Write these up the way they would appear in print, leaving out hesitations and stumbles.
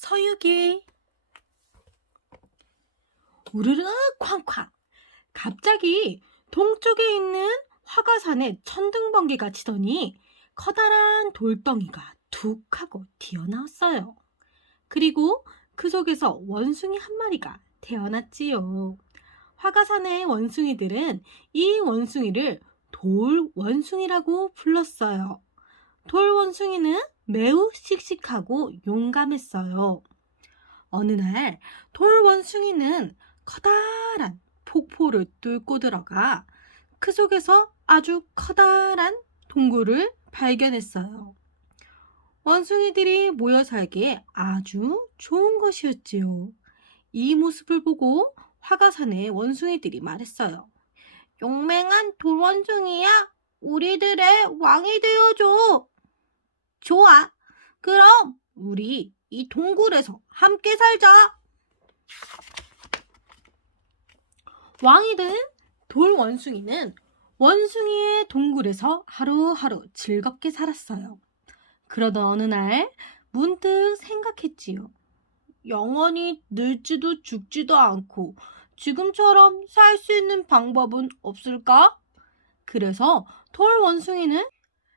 서유기. 우르르 쾅쾅. 갑자기 동쪽에 있는 화가산에 천둥번개가 치더니 커다란 돌덩이가 툭 하고 튀어나왔어요. 그리고 그 속에서 원숭이 한 마리가 태어났지요. 화가산의 원숭이들은 이 원숭이를 돌원숭이라고 불렀어요. 돌원숭이는 매우 씩씩하고 용감했어요. 어느 날 돌원숭이는 커다란 폭포를 뚫고 들어가 그 속에서 아주 커다란 동굴을 발견했어요. 원숭이들이 모여 살기에 아주 좋은 것이었지요. 이 모습을 보고 화가산의 원숭이들이 말했어요. 용맹한 돌원숭이야, 우리들의 왕이 되어줘. 좋아, 그럼 우리 이 동굴에서 함께 살자. 왕이 된 돌원숭이는 원숭이의 동굴에서 하루하루 즐겁게 살았어요. 그러던 어느 날 문득 생각했지요. 영원히 늙지도 죽지도 않고 지금처럼 살 수 있는 방법은 없을까? 그래서 돌원숭이는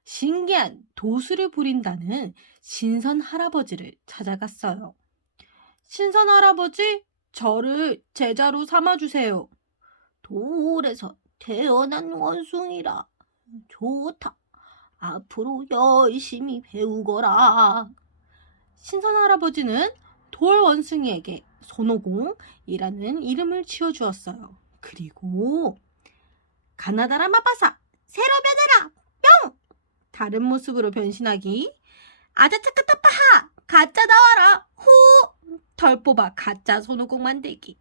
신기한 도수를 부린다는 신선 할아버지를 찾아갔어요. 신선 할아버지, 저를 제자로 삼아주세요. 돌에서 태어난 원숭이라. 좋다. 앞으로 열심히 배우거라. 신선 할아버지는 돌원숭이에게 손오공이라는 이름을 지어주었어요. 그리고 가나다라 마바사, 새로 변해라, 뿅! 다른 모습으로 변신하기, 아자차카타파하, 가짜 나와라, 후! 덜 뽑아 가짜 손오공 만들기,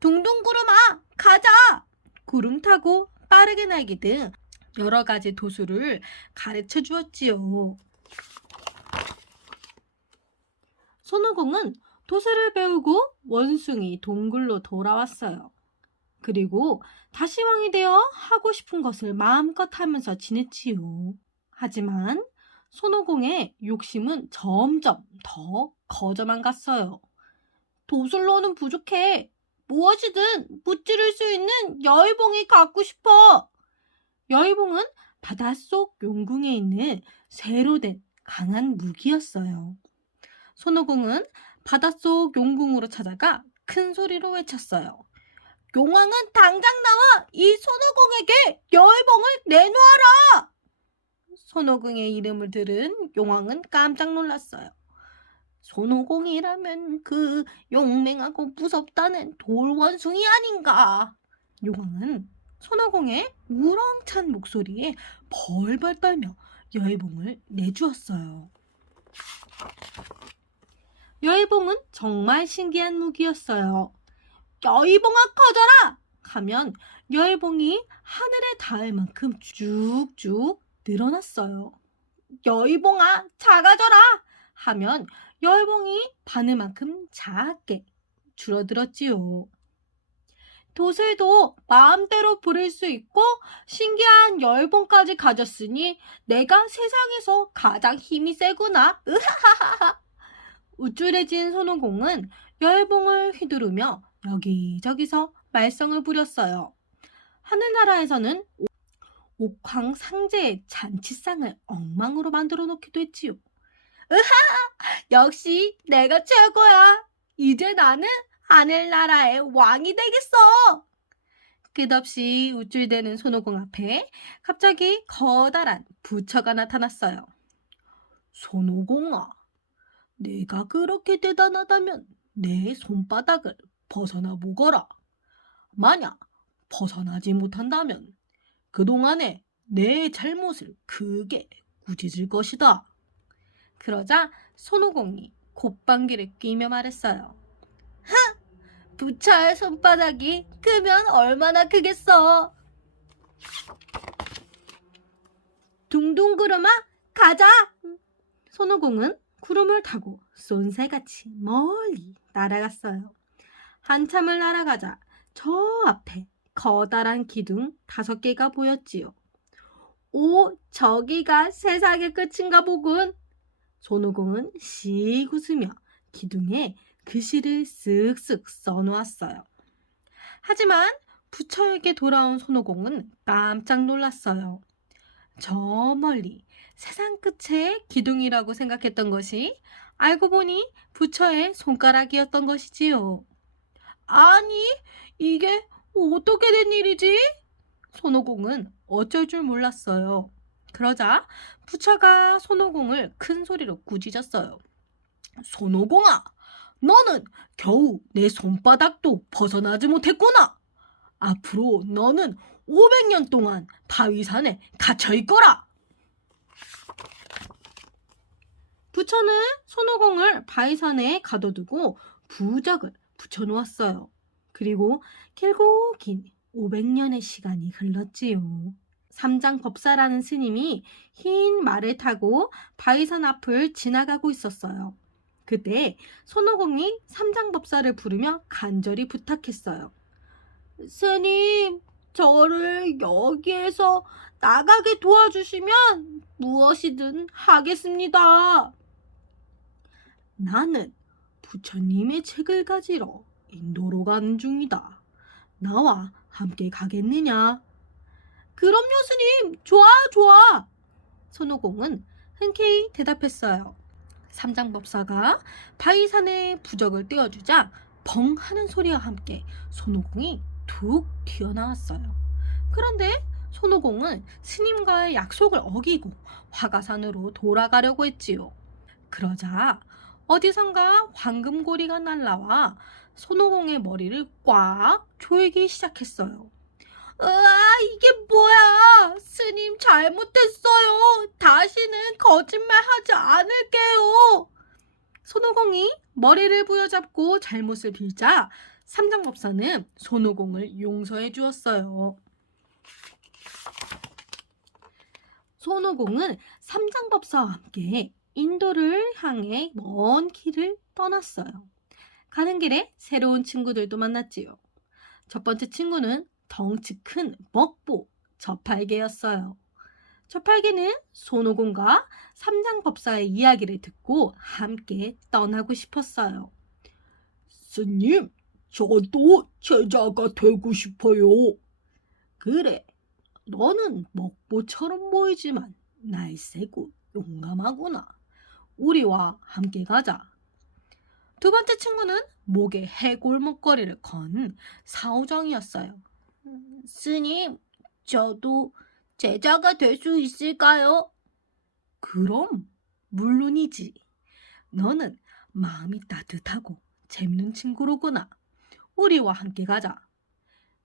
둥둥구름아, 가자! 구름 타고 빠르게 날기 등 여러 가지 도수를 가르쳐 주었지요. 손오공은 도수를 배우고 원숭이 동굴로 돌아왔어요. 그리고 다시 왕이 되어 하고 싶은 것을 마음껏 하면서 지냈지요. 하지만 손오공의 욕심은 점점 더 커져만 갔어요. 도술로는 부족해. 무엇이든 무찌를 수 있는 여의봉이 갖고 싶어. 여의봉은 바닷속 용궁에 있는 쇠로 된 강한 무기였어요. 손오공은 바닷속 용궁으로 찾아가 큰 소리로 외쳤어요. 용왕은 당장 나와 이 손오공에게 여의봉을 내놓아라. 손오공의 이름을 들은 용왕은 깜짝 놀랐어요. 손오공이라면 그 용맹하고 무섭다는 돌원숭이 아닌가. 용왕은 손오공의 우렁찬 목소리에 벌벌 떨며 여의봉을 내주었어요. 여의봉은 정말 신기한 무기였어요. 여의봉아 커져라! 하면 여의봉이 하늘에 닿을 만큼 쭉쭉 늘어났어요. 여의봉아 작아져라! 하면 여의봉이 바늘만큼 작게 줄어들었지요. 도술도 마음대로 부릴 수 있고 신기한 여의봉까지 가졌으니 내가 세상에서 가장 힘이 세구나. 으하하하. 우쭐해진 손오공은 여의봉을 휘두르며 여기저기서 말썽을 부렸어요. 하늘나라에서는 옥황상제의 잔치상을 엉망으로 만들어 놓기도 했지요. 역시 내가 최고야. 이제 나는 하늘나라의 왕이 되겠어. 끝없이 우쭐대는 손오공 앞에 갑자기 커다란 부처가 나타났어요. 손오공아, 내가 그렇게 대단하다면 내 손바닥을 벗어나 보거라. 만약 벗어나지 못한다면 그동안에 내 잘못을 크게 꾸짖을 것이다. 그러자 손오공이 콧방귀를 뀌며 말했어요. 부처의 손바닥이 크면 얼마나 크겠어. 둥둥구름아, 가자. 손오공은 구름을 타고 쏜새같이 멀리 날아갔어요. 한참을 날아가자 저 앞에 커다란 기둥 5개가 보였지요. 오, 저기가 세상의 끝인가 보군. 손오공은 씩 웃으며 기둥에 글씨를 쓱쓱 써놓았어요. 하지만 부처에게 돌아온 손오공은 깜짝 놀랐어요. 저 멀리 세상 끝에 기둥이라고 생각했던 것이 알고 보니 부처의 손가락이었던 것이지요. 아니, 이게 어떻게 된 일이지? 손오공은 어쩔 줄 몰랐어요. 그러자 부처가 손오공을 큰 소리로 꾸짖었어요. 손오공아, 너는 겨우 내 손바닥도 벗어나지 못했구나. 앞으로 너는 500년 동안 바위산에 갇혀 있거라. 부처는 손오공을 바위산에 가둬두고 부적을 붙여놓았어요. 그리고 길고 긴 500년의 시간이 흘렀지요. 삼장법사라는 스님이 흰 말을 타고 바위산 앞을 지나가고 있었어요. 그때 손오공이 삼장법사를 부르며 간절히 부탁했어요. 스님, 저를 여기에서 나가게 도와주시면 무엇이든 하겠습니다. 나는 부처님의 책을 가지러 인도로 가는 중이다. 나와 함께 가겠느냐? 그럼요, 스님. 좋아, 좋아. 손오공은 흔쾌히 대답했어요. 삼장법사가 바위산에 부적을 떼어주자 벙 하는 소리와 함께 손오공이 툭 튀어나왔어요. 그런데 손오공은 스님과의 약속을 어기고 화가산으로 돌아가려고 했지요. 그러자 어디선가 황금고리가 날라와 손오공의 머리를 꽉 조이기 시작했어요. 으아, 이게 뭐야? 스님 잘못했어요. 다시는 거짓말하지 않을게요. 손오공이 머리를 부여잡고 잘못을 빌자 삼장법사는 손오공을 용서해 주었어요. 손오공은 삼장법사와 함께 인도를 향해 먼 길을 떠났어요. 가는 길에 새로운 친구들도 만났지요. 첫 번째 친구는 덩치 큰 먹보 저팔계였어요. 저팔계는 손오공과 삼장법사의 이야기를 듣고 함께 떠나고 싶었어요. 스님, 저도 제자가 되고 싶어요. 그래, 너는 먹보처럼 보이지만 날쌔고 용감하구나. 우리와 함께 가자. 두 번째 친구는 목에 해골 목걸이를 건 사오정이었어요. 스님, 저도 제자가 될 수 있을까요? 그럼 물론이지. 너는 마음이 따뜻하고 재밌는 친구로구나. 우리와 함께 가자.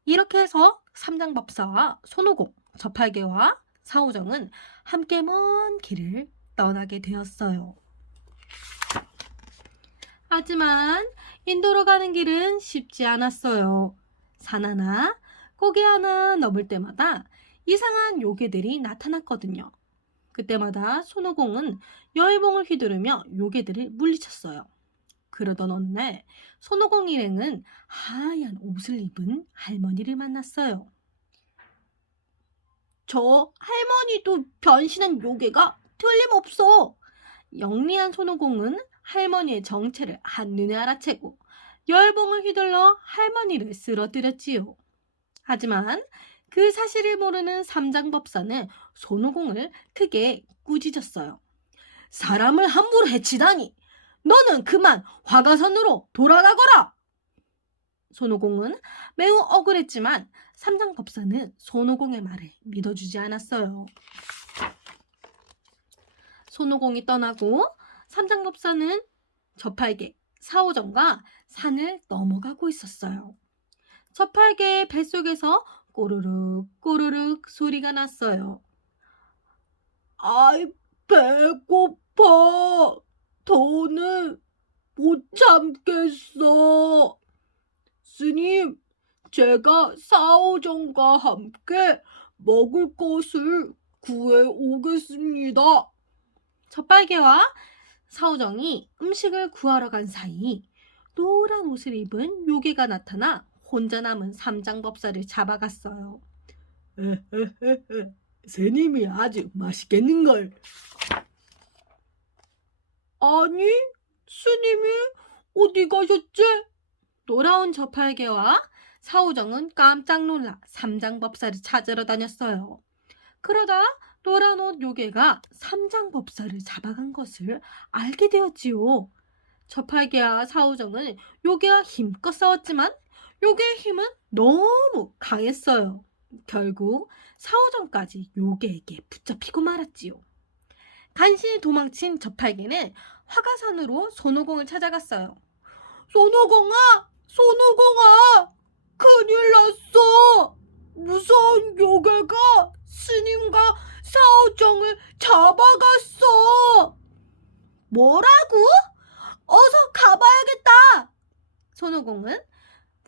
이렇게 해서 삼장법사와 손오공, 저팔계와 사오정은 함께 먼 길을 떠나게 되었어요. 하지만 인도로 가는 길은 쉽지 않았어요. 산 하나, 고개 하나 넘을 때마다 이상한 요괴들이 나타났거든요. 그때마다 손오공은 여의봉을 휘두르며 요괴들을 물리쳤어요. 그러던 어느 날 손오공 일행은 하얀 옷을 입은 할머니를 만났어요. 저 할머니도 변신한 요괴가 틀림없어. 영리한 손오공은 할머니의 정체를 한눈에 알아채고 열봉을 휘둘러 할머니를 쓰러뜨렸지요. 하지만 그 사실을 모르는 삼장법사는 손오공을 크게 꾸짖었어요. 사람을 함부로 해치다니! 너는 그만 화가산으로 돌아가거라! 손오공은 매우 억울했지만 삼장법사는 손오공의 말을 믿어주지 않았어요. 손오공이 떠나고 삼장법사는 저팔계, 사오정과 산을 넘어가고 있었어요. 저팔계의 뱃속에서 꼬르륵 꼬르륵 소리가 났어요. 아이, 배고파. 더는 못 참겠어. 스님, 제가 사오정과 함께 먹을 것을 구해 오겠습니다. 저빨개와 사오정이 음식을 구하러 간 사이 노란 옷을 입은 요괴가 나타나 혼자 남은 삼장법사를 잡아갔어요. 에헤헤헤, 스님이 아주 맛있겠는걸. 아니, 스님이 어디 가셨지? 돌아온 저팔계와 사오정은 깜짝 놀라 삼장법사를 찾으러 다녔어요. 그러다 노란 옷 요괴가 삼장법사를 잡아간 것을 알게 되었지요. 저팔계와 사오정은 요괴와 힘껏 싸웠지만 요괴의 힘은 너무 강했어요. 결국 사오정까지 요괴에게 붙잡히고 말았지요. 간신히 도망친 저팔계는 화가산으로 손오공을 찾아갔어요. 손오공아! 손오공아! 큰일 났어! 무서운 요괴가 스님과 사오정을 잡아갔어! 뭐라고? 어서 가봐야겠다! 손오공은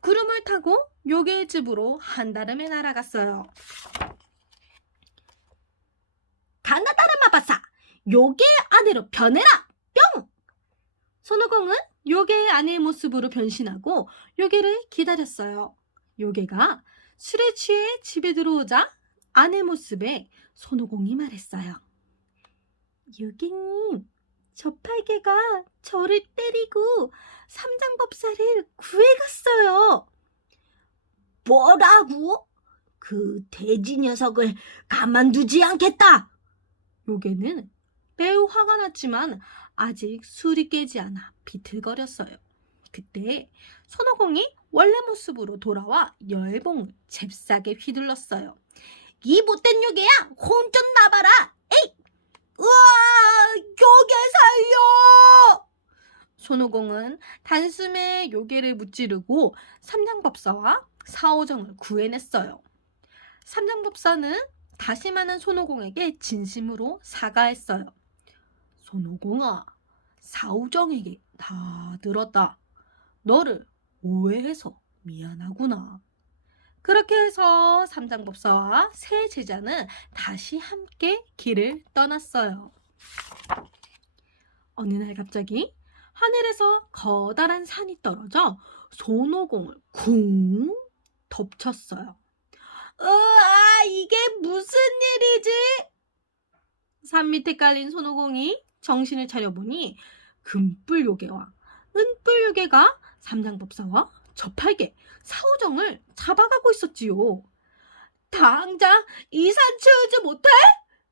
구름을 타고 요괴의 집으로 한달음에 날아갔어요. 가나다라마바사! 요괴의 아내로 변해라! 뿅! 손오공은 요괴의 아내의 모습으로 변신하고 요괴를 기다렸어요. 요괴가 술에 취해 집에 들어오자 아내 모습에 손오공이 말했어요. 요괴님, 저팔계가 저를 때리고 삼장법사를 구해갔어요. 뭐라고? 그 돼지 녀석을 가만두지 않겠다! 요괴는 매우 화가 났지만 아직 술이 깨지 않아 비틀거렸어요. 그때 손오공이 원래 모습으로 돌아와 열봉을 잽싸게 휘둘렀어요. 이 못된 요괴야! 혼 좀 나봐라! 에이! 우와! 요괴 살려! 손오공은 단숨에 요괴를 무찌르고 삼장법사와 사오정을 구해냈어요. 삼장법사는 다시마는 손오공에게 진심으로 사과했어요. 손오공아, 사오정에게 다 들었다. 너를 오해해서 미안하구나. 그렇게 해서 삼장법사와 세 제자는 다시 함께 길을 떠났어요. 어느 날 갑자기 하늘에서 커다란 산이 떨어져 손오공을 쿵 덮쳤어요. 으아, 이게 무슨 일이지? 산 밑에 깔린 손오공이 정신을 차려보니 금뿔 요괴와 은뿔 요괴가 삼장법사와 저팔계, 사오정을 잡아가고 있었지요. 당장 이 산 치우지 못해?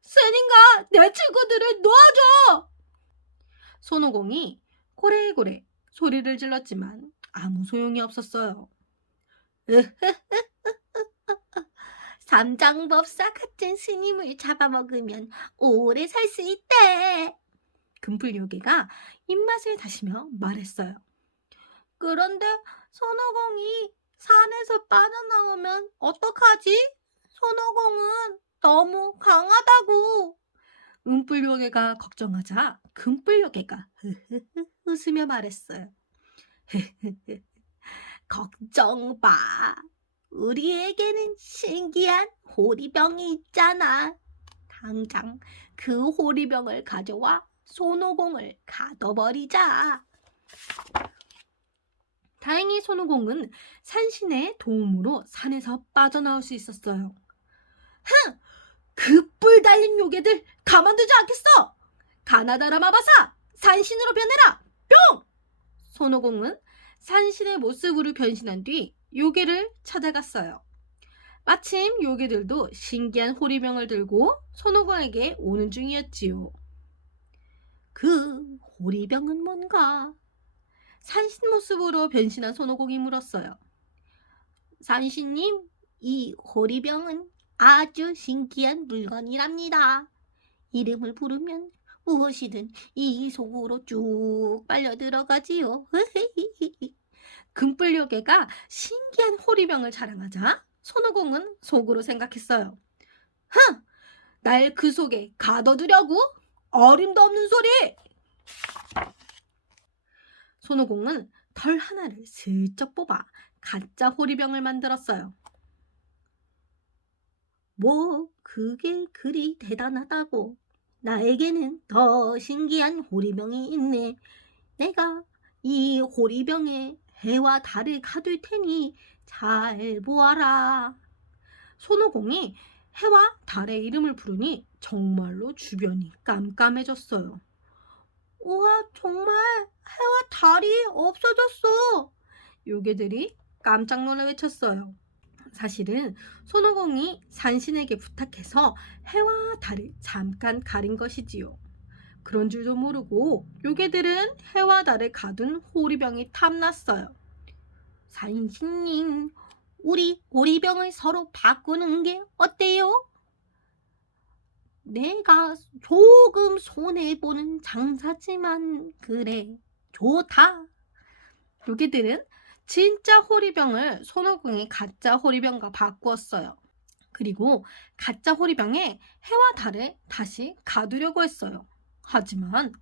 스님과 내 친구들을 놓아줘! 손오공이 고래고래 소리를 질렀지만 아무 소용이 없었어요. 삼장법사 같은 스님을 잡아먹으면 오래 살 수 있대. 금뿔 요괴가 입맛을 다시며 말했어요. 그런데 손오공이 산에서 빠져나오면 어떡하지? 손오공은 너무 강하다고. 은뿔 요괴가 걱정하자 금뿔 요괴가 웃으며 말했어요. 걱정 마. 우리에게는 신기한 호리병이 있잖아. 당장 그 호리병을 가져와 손오공을 가둬버리자. 다행히 손오공은 산신의 도움으로 산에서 빠져나올 수 있었어요. 그 뿔 달린 요괴들 가만두지 않겠어. 가나다라 마바사, 산신으로 변해라. 뿅! 손오공은 산신의 모습으로 변신한 뒤 요괴를 찾아갔어요. 마침 요괴들도 신기한 호리병을 들고 손오공에게 오는 중이었지요. 그 호리병은 뭔가? 산신 모습으로 변신한 손오공이 물었어요. 산신님, 이 호리병은 아주 신기한 물건이랍니다. 이름을 부르면 무엇이든 이 속으로 쭉 빨려 들어가지요. 금뿔 요괴가 신기한 호리병을 자랑하자 손오공은 속으로 생각했어요. 날 그 속에 가둬두려고? 어림도 없는 소리! 손오공은 털 하나를 슬쩍 뽑아 가짜 호리병을 만들었어요. 뭐 그게 그리 대단하다고. 나에게는 더 신기한 호리병이 있네. 내가 이 호리병에 해와 달을 가둘 테니 잘 보아라. 손오공이 해와 달의 이름을 부르니 정말로 주변이 깜깜해졌어요. 우와, 정말 해와 달이 없어졌어. 요괴들이 깜짝 놀라 외쳤어요. 사실은 손오공이 산신에게 부탁해서 해와 달을 잠깐 가린 것이지요. 그런 줄도 모르고 요괴들은 해와 달을 가둔 호리병이 탐났어요. 산신님, 우리 호리병을 서로 바꾸는 게 어때요? 내가 조금 손해보는 장사지만 그래, 좋다. 요괴들은 진짜 호리병을 손오공이 가짜 호리병과 바꾸었어요. 그리고 가짜 호리병에 해와 달을 다시 가두려고 했어요. 하지만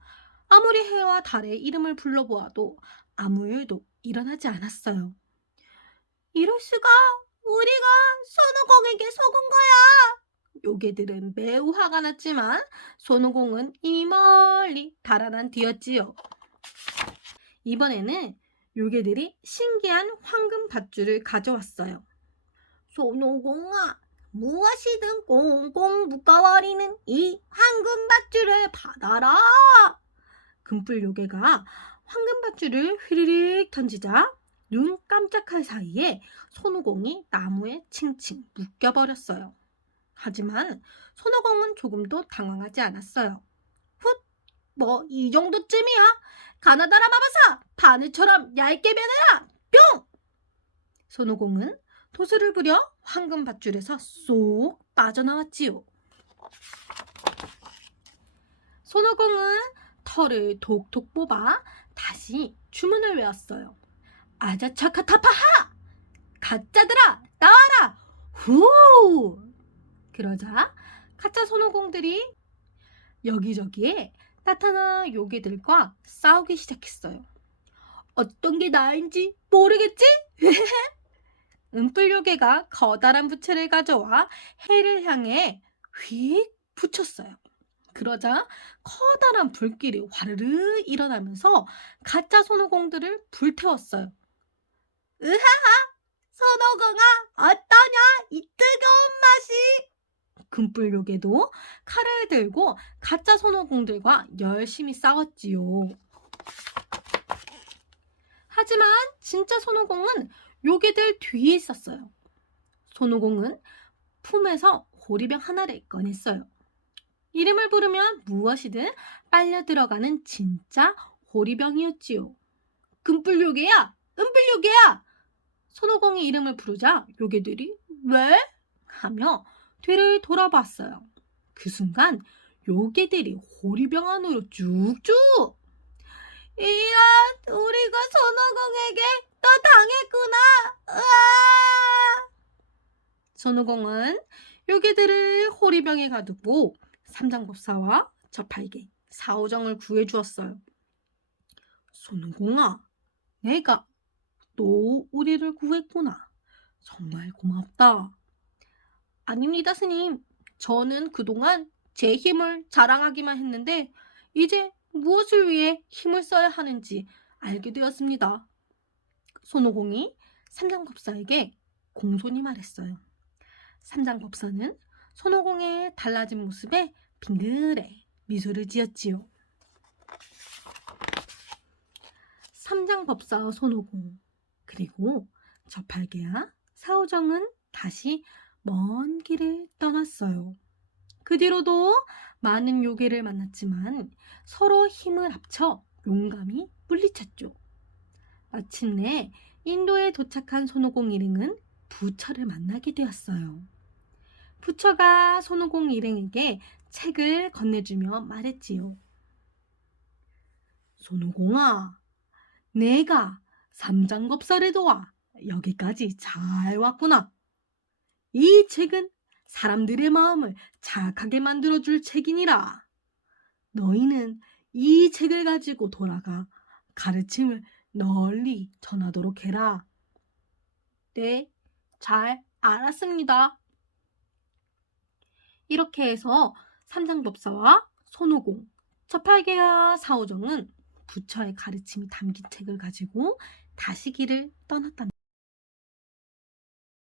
아무리 해와 달의 이름을 불러보아도 아무 일도 일어나지 않았어요. 이럴 수가, 우리가 손오공에게 속은 거야. 요괴들은 매우 화가 났지만 손오공은 이미 멀리 달아난 뒤였지요. 이번에는 요괴들이 신기한 황금 밧줄을 가져왔어요. 손오공아, 무엇이든 꽁꽁 묶어버리는 이 황금 밧줄을 받아라. 금뿔 요괴가 황금 밧줄을 휘리릭 던지자 눈 깜짝할 사이에 손오공이 나무에 칭칭 묶여버렸어요. 하지만 손오공은 조금도 당황하지 않았어요. 훗, 뭐 이 정도쯤이야. 가나다라 마바사, 바늘처럼 얇게 변해라. 뿅! 손오공은 도수를 부려 황금 밧줄에서 쏙 빠져나왔지요. 손오공은 털을 톡톡 뽑아 다시 주문을 외웠어요. 아자차카타파하! 가짜들아, 나와라! 후! 그러자 가짜 손오공들이 여기저기에 나타나 요괴들과 싸우기 시작했어요. 어떤 게 나인지 모르겠지? 은뿔 요괴가 커다란 부채를 가져와 해를 향해 휙 붙였어요. 그러자 커다란 불길이 화르르 일어나면서 가짜 손오공들을 불태웠어요. 으하하! 손오공아, 어떠냐? 이 뜨거운 맛이! 금뿔 요괴도 칼을 들고 가짜 손오공들과 열심히 싸웠지요. 하지만 진짜 손오공은 요괴들 뒤에 있었어요. 손오공은 품에서 호리병 하나를 꺼냈어요. 이름을 부르면 무엇이든 빨려 들어가는 진짜 호리병이었지요. 금뿔 요괴야! 은뿔 요괴야! 손오공이 이름을 부르자 요괴들이 왜? 하며 뒤를 돌아봤어요. 그 순간 요괴들이 호리병 안으로 쭉쭉! 이야, 우리가 손오공에게 또 당했구나! 으아! 손오공은 요괴들을 호리병에 가두고 삼장법사와 저팔계, 사오정을 구해주었어요. 손오공아, 내가 또 우리를 구했구나. 정말 고맙다. 아닙니다, 스님. 저는 그동안 제 힘을 자랑하기만 했는데 이제 무엇을 위해 힘을 써야 하는지 알게 되었습니다. 손오공이 삼장법사에게 공손히 말했어요. 삼장법사는 손오공의 달라진 모습에 빙그레 미소를 지었지요. 삼장법사와 손오공, 그리고 저팔계와 사오정은 다시 먼 길을 떠났어요. 그 뒤로도 많은 요괴를 만났지만 서로 힘을 합쳐 용감히 물리쳤죠. 마침내 인도에 도착한 손오공 일행은 부처를 만나게 되었어요. 부처가 손오공 일행에게 책을 건네주며 말했지요. 손오공아, 내가 삼장법사를 도와 여기까지 잘 왔구나. 이 책은 사람들의 마음을 착하게 만들어줄 책이니라. 너희는 이 책을 가지고 돌아가 가르침을 널리 전하도록 해라. 네, 잘 알았습니다. 이렇게 해서 삼장법사와 손오공, 저팔계와 사오정은 부처의 가르침이 담긴 책을 가지고 다시 길을 떠났답니다.